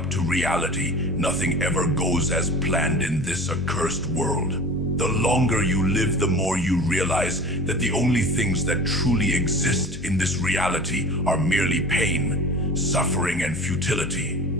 up to reality. Nothing ever goes as planned in this accursed world. The longer you live, the more you realize that the only things that truly exist in this reality are merely pain, suffering, and futility.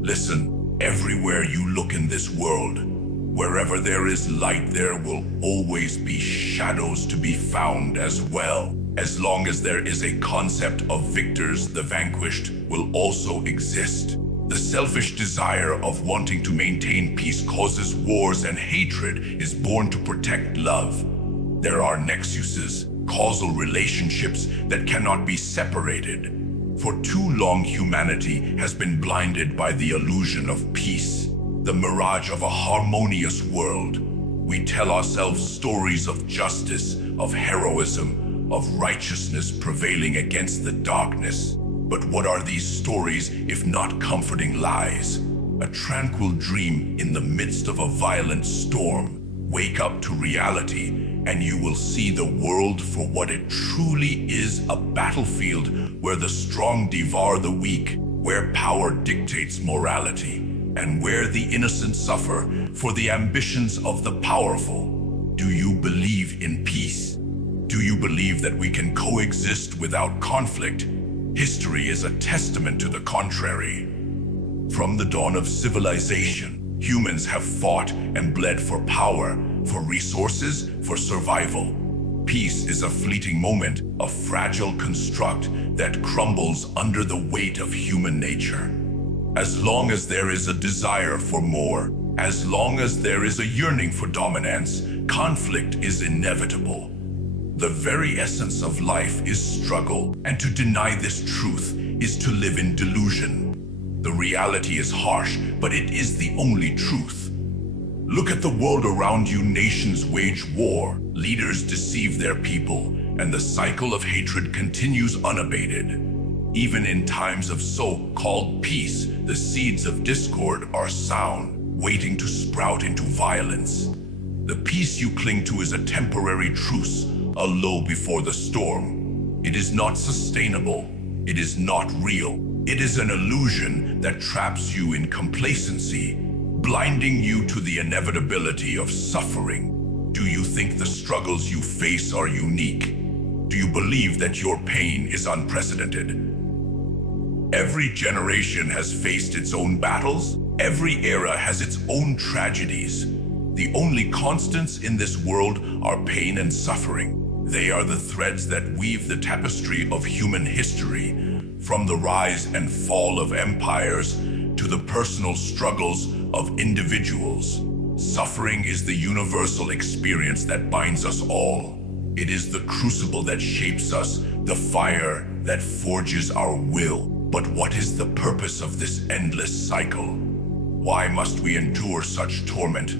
Listen, everywhere you look in this world, wherever there is light, there will always be shadows to be found as well. As long as there is a concept of victors, the vanquished will also exist. The selfish desire of wanting to maintain peace causes wars, and hatred is born to protect love. There are nexuses, causal relationships that cannot be separated. For too long, humanity has been blinded by the illusion of peace, the mirage of a harmonious world. We tell ourselves stories of justice, of heroism, of righteousness prevailing against the darkness. But what are these stories if not comforting lies? A tranquil dream in the midst of a violent storm. Wake up to reality, and you will see the world for what it truly is: a battlefield where the strong devour the weak, where power dictates morality, and where the innocent suffer for the ambitions of the powerful. Do you believe in peace? Do you believe that we can coexist without conflict? History is a testament to the contrary. From the dawn of civilization, humans have fought and bled for power, for resources, for survival. Peace is a fleeting moment, a fragile construct that crumbles under the weight of human nature. As long as there is a desire for more, as long as there is a yearning for dominance, conflict is inevitable. The very essence of life is struggle, and to deny this truth is to live in delusion. The reality is harsh, but it is the only truth. Look at the world around you. Nations wage war, leaders deceive their people, and the cycle of hatred continues unabated. Even in times of so-called peace, the seeds of discord are sown, waiting to sprout into violence. The peace you cling to is a temporary truce, a lull before the storm. It is not sustainable. It is not real. It is an illusion that traps you in complacency, blinding you to the inevitability of suffering. Do you think the struggles you face are unique? Do you believe that your pain is unprecedented? Every generation has faced its own battles. Every era has its own tragedies. The only constants in this world are pain and suffering. They are the threads that weave the tapestry of human history, from the rise and fall of empires to the personal struggles of individuals. Suffering is the universal experience that binds us all. It is the crucible that shapes us, the fire that forges our will. But what is the purpose of this endless cycle? Why must we endure such torment?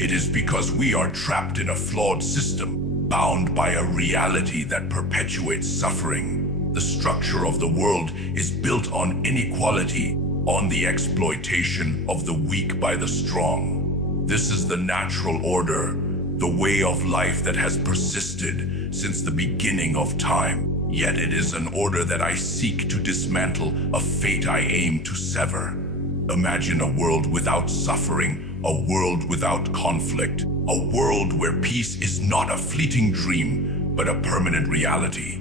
It is because we are trapped in a flawed system, bound by a reality that perpetuates suffering. The structure of the world is built on inequality, on the exploitation of the weak by the strong. This is the natural order, the way of life that has persisted since the beginning of time. Yet it is an order that I seek to dismantle, a fate I aim to sever. Imagine a world without suffering, a world without conflict, a world where peace is not a fleeting dream, but a permanent reality.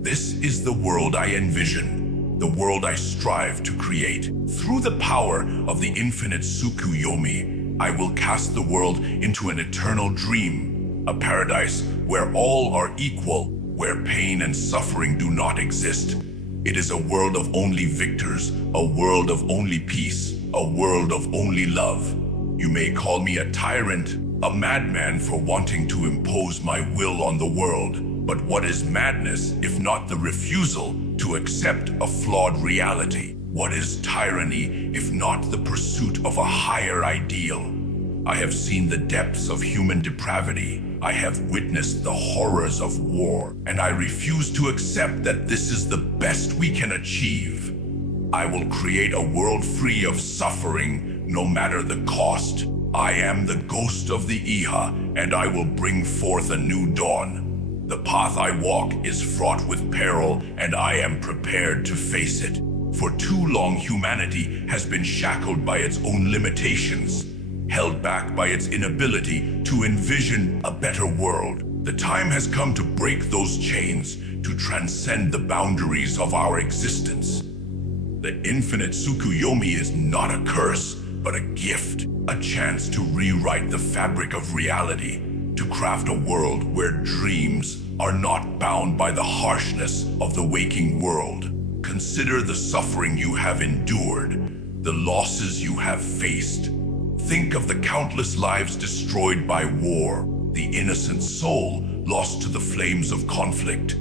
This is the world I envision, the world I strive to create. Through the power of the infinite Tsukuyomi, I will cast the world into an eternal dream, a paradise where all are equal, where pain and suffering do not exist. It is a world of only victors, a world of only peace, a world of only love. You may call me a tyrant, a madman for wanting to impose my will on the world. But what is madness if not the refusal to accept a flawed reality? What is tyranny if not the pursuit of a higher ideal? I have seen the depths of human depravity. I have witnessed the horrors of war, and I refuse to accept that this is the best we can achieve. I will create a world free of suffering, no matter the cost. I am the ghost of the Iha, and I will bring forth a new dawn. The path I walk is fraught with peril, and I am prepared to face it. For too long, humanity has been shackled by its own limitations, held back by its inability to envision a better world. The time has come to break those chains, to transcend the boundaries of our existence. The infinite Tsukuyomi is not a curse, but a gift, a chance to rewrite the fabric of reality, to craft a world where dreams are not bound by the harshness of the waking world. Consider the suffering you have endured, the losses you have faced. Think of the countless lives destroyed by war, the innocent soul lost to the flames of conflict.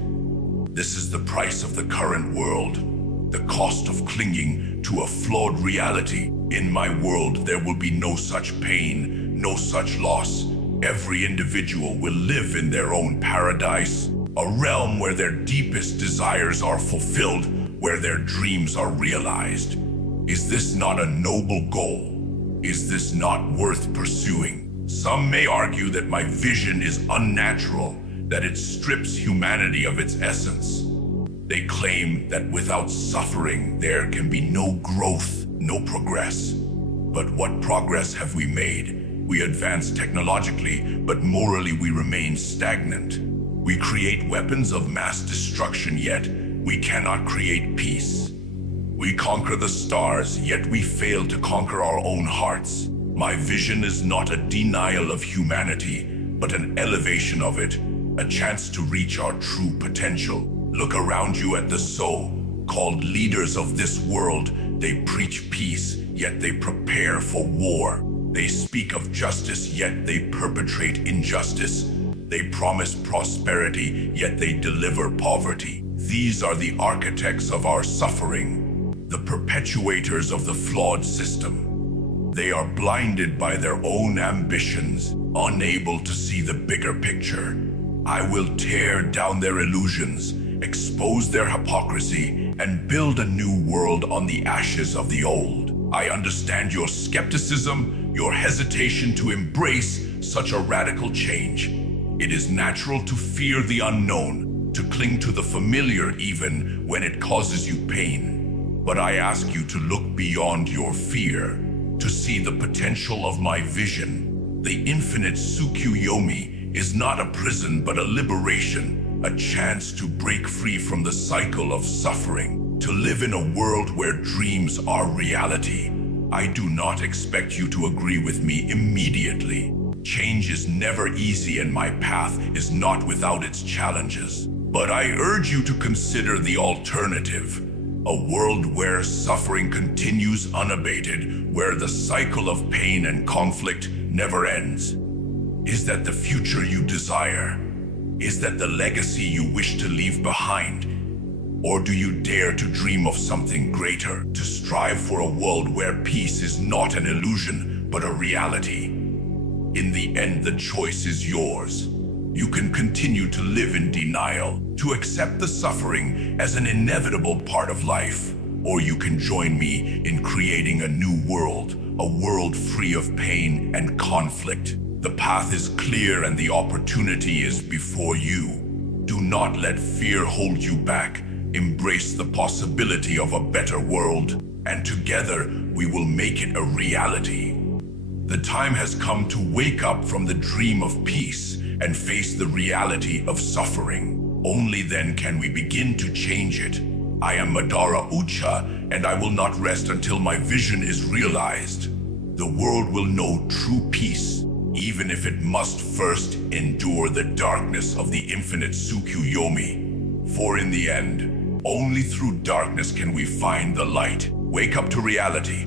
This is the price of the current world, the cost of clinging to a flawed reality. In my world, there will be no such pain, no such loss. Every individual will live in their own paradise, a realm where their deepest desires are fulfilled, where their dreams are realized. Is this not a noble goal? Is this not worth pursuing? Some may argue that my vision is unnatural, that it strips humanity of its essence. They claim that without suffering, there can be no growth, no progress. But what progress have we made? We advance technologically, but morally we remain stagnant. We create weapons of mass destruction, yet we cannot create peace. We conquer the stars, yet we fail to conquer our own hearts. My vision is not a denial of humanity, but an elevation of it, a chance to reach our true potential. Look around you at the so-called leaders of this world. They preach peace, yet they prepare for war. They speak of justice, yet they perpetrate injustice. They promise prosperity, yet they deliver poverty. These are the architects of our suffering, the perpetuators of the flawed system. They are blinded by their own ambitions, unable to see the bigger picture. I will tear down their illusions, expose their hypocrisy, and build a new world on the ashes of the old. I understand your skepticism, your hesitation to embrace such a radical change. It is natural to fear the unknown, to cling to the familiar even when it causes you pain. But I ask you to look beyond your fear, to see the potential of my vision. The infinite Tsukuyomi is not a prison but a liberation, a chance to break free from the cycle of suffering, to live in a world where dreams are reality. I do not expect you to agree with me immediately. Change is never easy and my path is not without its challenges. But I urge you to consider the alternative. A world where suffering continues unabated, where the cycle of pain and conflict never ends. Is that the future you desire? Is that the legacy you wish to leave behind? Or do you dare to dream of something greater, to strive for a world where peace is not an illusion, but a reality? In the end, the choice is yours. You can continue to live in denial, to accept the suffering as an inevitable part of life, or you can join me in creating a new world, a world free of pain and conflict. The path is clear and the opportunity is before you. Do not let fear hold you back. Embrace the possibility of a better world, and together we will make it a reality. The time has come to wake up from the dream of peace and face the reality of suffering. Only then can we begin to change it. I am Madara Ucha, and I will not rest until my vision is realized. The world will know true peace, even if it must first endure the darkness of the infinite Tsukuyomi. For in the end, only through darkness can we find the light. Wake up to reality.